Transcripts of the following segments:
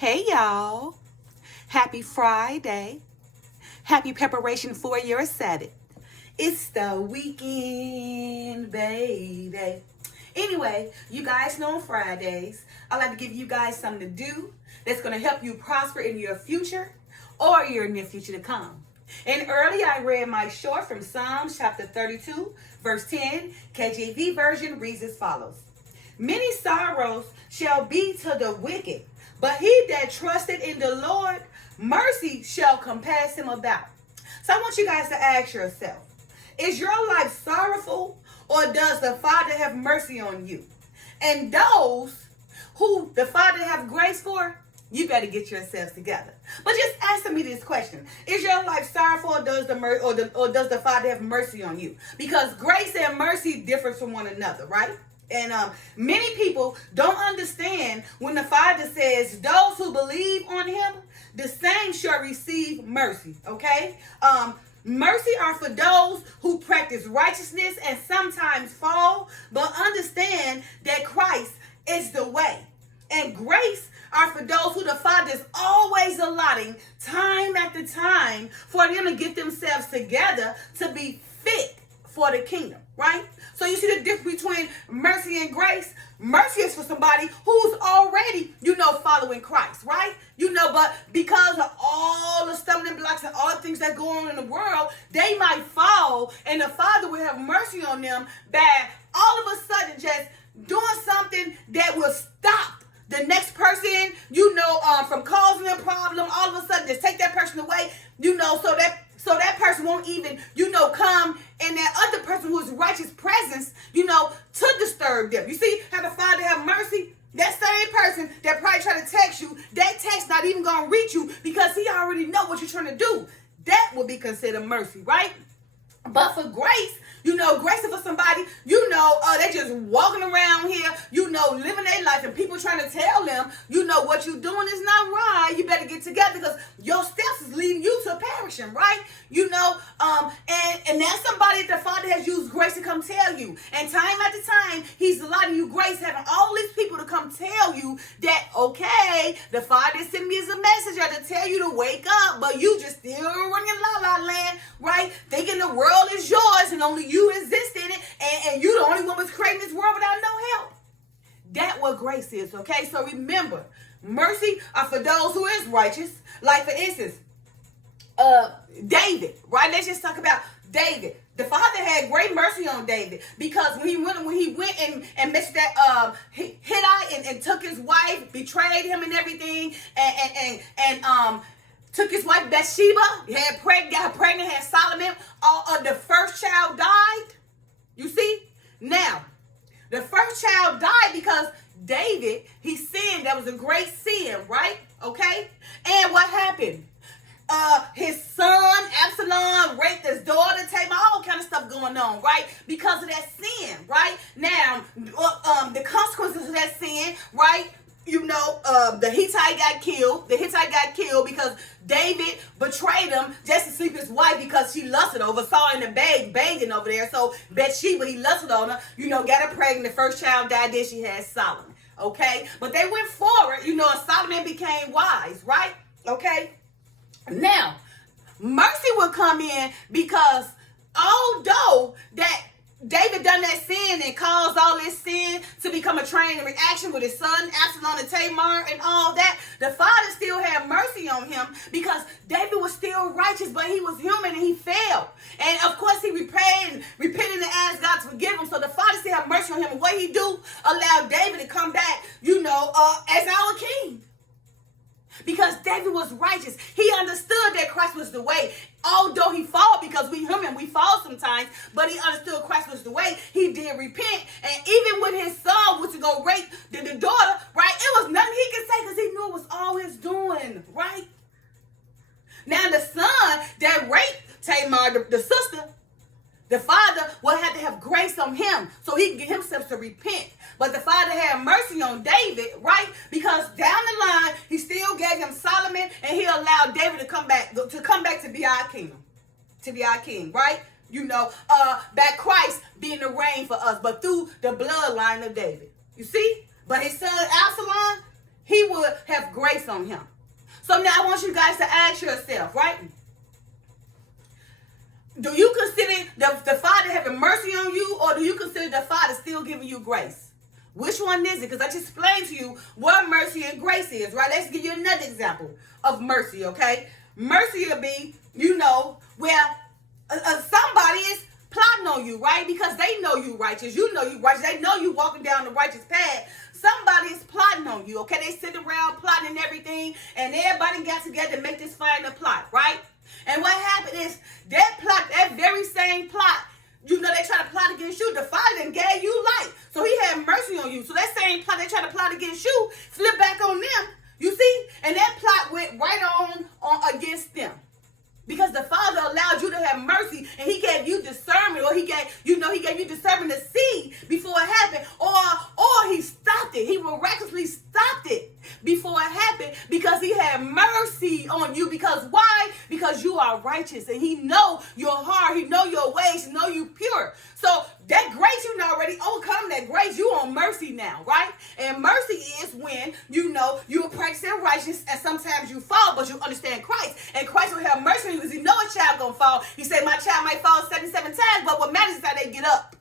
Hey y'all, happy Friday. Happy preparation for your Sabbath. It's the weekend, baby. Anyway, you guys know on Fridays, I like to give you guys something to do that's going to help you prosper in your future or your near future to come. And earlier I read my short from Psalms chapter 32, verse 10. KJV version reads as follows. Many sorrows shall be to the wicked, but he that trusted in the Lord, mercy shall compass him about. So I want you guys to ask yourself, is your life sorrowful, or does the Father have mercy on you? And those who the Father have grace for, you better get yourselves together. But just answer me this question. Is your life sorrowful, or does the Father have mercy on you? Because grace and mercy differ from one another, right? And many people don't understand when the Father says, those who believe on him, the same shall receive mercy, okay? Mercy are for those who practice righteousness and sometimes fall, but understand that Christ is the way. And grace are for those who the Father is always allotting time after time for them to get themselves together to be fit for the kingdom, right? So you see the difference between mercy and grace. Mercy is for somebody who's already, following Christ, right? But because of all the stumbling blocks and all the things that go on in the world, they might fall, and the Father will have mercy on them by all of a sudden just doing something that will stop the next person, from causing a problem. All of a sudden, just take that person away, so that person won't even, come in that other person who is righteous presence, to disturb them. You see how the Father have mercy? That same person that probably try to text you, that text not even going to reach you because he already know what you're trying to do. That would be considered mercy, right? But for grace, grace is for somebody, they just walking around here, living their life, and people trying to tell them, what you're doing is not right. You better get together because your steps is leading you to perishing, right? And that's somebody that the Father has used grace to come tell you. And time after time, he's allotting you grace, having all these people to come tell you that, okay, the Father sent me as a messenger to tell you to wake up, but you just still running la-la land, right? Thinking the world is yours and only you exist in it, and you the only one was creating this world without no help. That's what grace is, okay? So remember, mercy are for those who is righteous. Like for instance, David, right? Let's just talk about David. The Father had great mercy on David because when he went and messed that Hittite and took his wife, betrayed him and everything, and took his wife Bathsheba, got her pregnant, had Solomon. The first child died. You see? Now, the first child died because David, he sinned. That was a great sin, right? Okay? And what happened? His son, Absalom, raped his daughter, Tamar, all kind of stuff going on, right? Because of that sin, right? Now, the consequences of that sin, right? The Hittite got killed. The Hittite got killed because David betrayed him just to sleep with his wife because she lusted over, saw in the banging over there. So Bathsheba, he lusted on her, got her pregnant. The first child died, then she had Solomon, okay? But they went forward, Solomon became wise, right? Okay? Now, mercy will come in because although that David done that sin and caused all this sin to become a chain reaction with his son, Absalom and Tamar and all that, the Father still had mercy on him because David was still righteous, but he was human and he failed. And of course he repented and asked God to forgive him. So the Father still had mercy on him. And what he do, allow David to come back, as our king. Because David was righteous. He understood that Christ was the way. Although he fall, because we human, we fall sometimes, but he understood Christ was the way. He did repent. And even when his son was to go rape the daughter, right, it was nothing he could say because he knew it was all his doing, right? Now the son that raped Tamar, the sister, the Father will have to have grace on him so he can get himself to repent. But the Father had mercy on David, right? Because down the line, he still gave him Solomon, and he allowed David to come back to be our king. To be our king, right? That Christ being the reign for us, but through the bloodline of David. You see? But his son Absalom, he would have grace on him. So now I want you guys to ask yourself, right? Do you consider the Father having mercy on you, or do you consider the Father still giving you grace? Which one is it? Because I just explained to you what mercy and grace is, right? Let's give you another example of mercy, okay? Mercy will be, where somebody is plotting on you, right? Because they know you righteous. You know you righteous. They know you walking down the righteous path. Somebody is plotting on you, okay? They sit around plotting and everything, and everybody got together to make this final plot, right? And what happened is that plot, that very same plot, they try to plot against you. The Father then gave you light. So he had mercy on you. So that same plot they try to plot against you, flip back on them. You see? And that plot went right on against them. Because the Father allowed you to have mercy, and he gave you discernment, or he gave you discernment to see before it happened, or he stopped it. He miraculously stopped it before it happened because he had mercy on you. Because why? Because you are righteous, and he know your heart, he know your ways, he know you pure. So that grace, you already overcome that grace. You on mercy now, right? And mercy is when you're practicing righteousness, and sometimes you fall, but you understand Christ, and Christ will have mercy on you because he know a child gonna fall. He said, my child might fall 77 times, but what matters is how they get up.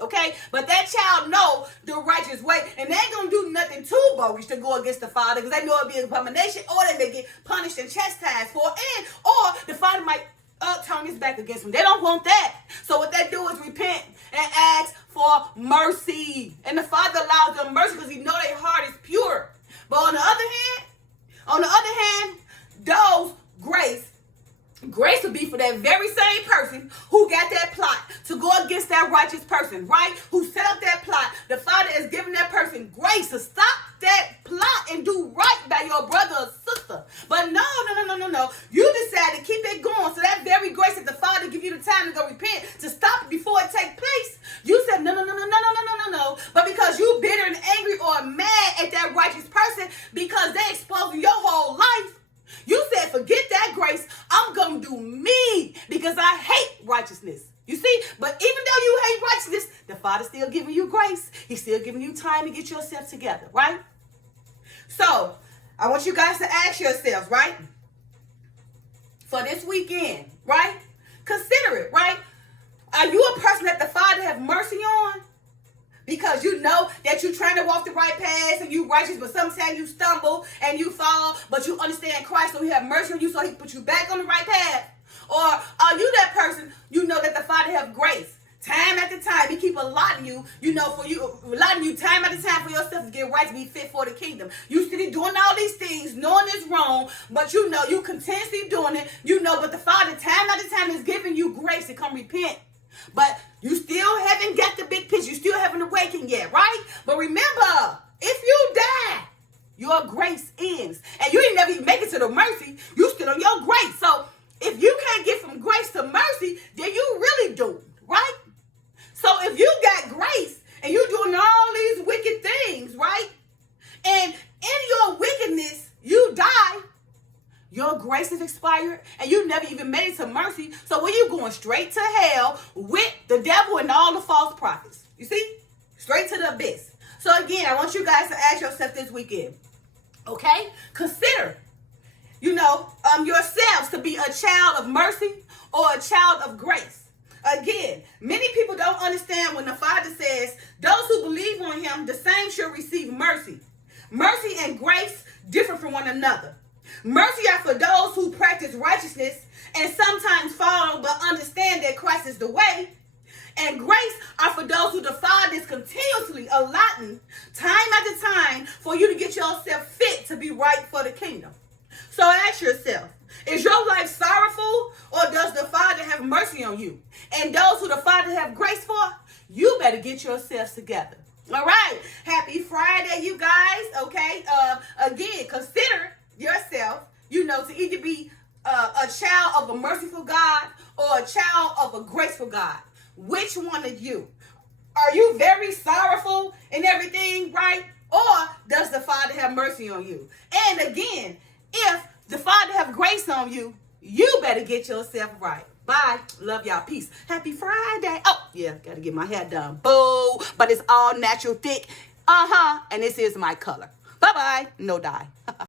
Okay? But that child know the righteous way, and they ain't gonna do nothing too bogus to go against the Father, because they know it'll be an abomination, or they may get punished and chastised for it, or the Father might turn his back against them. They don't want that. So what they do is repent and ask for mercy. And the Father allows them mercy because he know their heart is pure. But on the other hand, those grace will be for that very same person who got that plot to go against that righteous person, right? Who set up that plot. The Father is giving that person grace to stop that plot and do right by your brother or sister. But no. You decide to keep it going. So that very grace that the Father give you the time to go repent, to stop it before it take place, you said no. But because you bitter and angry or mad at that righteous person because they exposed your whole life, you said, forget that grace. I'm going to do me because I hate righteousness. You see? But even though you hate righteousness, the Father's still giving you grace. He's still giving you time to get yourself together, right? So, I want you guys to ask yourselves, right? For this weekend, right? Consider it, right? Are you a person that the Father have mercy on? Because you know that you're trying to walk the right path and you righteous, but sometimes you stumble and you fall, but you understand Christ, so he have mercy on you, so he put you back on the right path. Or are you that person, that the Father have grace? Time after time, he keep allotting you, allotting you time after time for yourself to get right, to be fit for the kingdom. You still doing all these things, knowing it's wrong, but you continuously doing it, but the Father time after time is giving you grace to come repent. But you still haven't got the big picture. You still haven't awakened yet, right? But remember, if you die, your grace ends. And you ain't never even make it to the mercy. You still on your grace. So if you can't get from grace to mercy, then you really doomed, right? So if you got grace and you're doing all these wicked things, right? And in your wickedness, you die. Your grace is expired and you never even made it to mercy. So when you going straight to hell with the devil and all the false prophets, you see? Straight to the abyss. So again, I want you guys to ask yourself this weekend, okay? Consider, yourselves to be a child of mercy or a child of grace. Again, many people don't understand when the Father says, those who believe on him, the same shall receive mercy. Mercy and grace differ from one another. Mercy are for those who practice righteousness and sometimes follow but understand that Christ is the way. And grace are for those who the Father is continuously allotting time after time for you to get yourself fit to be right for the kingdom. So ask yourself, is your life sorrowful, or does the Father have mercy on you? And those who the Father have grace for, you better get yourselves together. All right. Happy Friday, you guys. Okay. Again, consider yourself, to either be a child of a merciful God or a child of a graceful God. Which one are you? Are you very sorrowful in everything, right? Or does the Father have mercy on you? And again, if the Father have grace on you, you better get yourself right. Bye. Love y'all. Peace. Happy Friday. Oh, yeah, got to get my hair done. Boo. But it's all natural thick. And this is my color. Bye-bye. No die.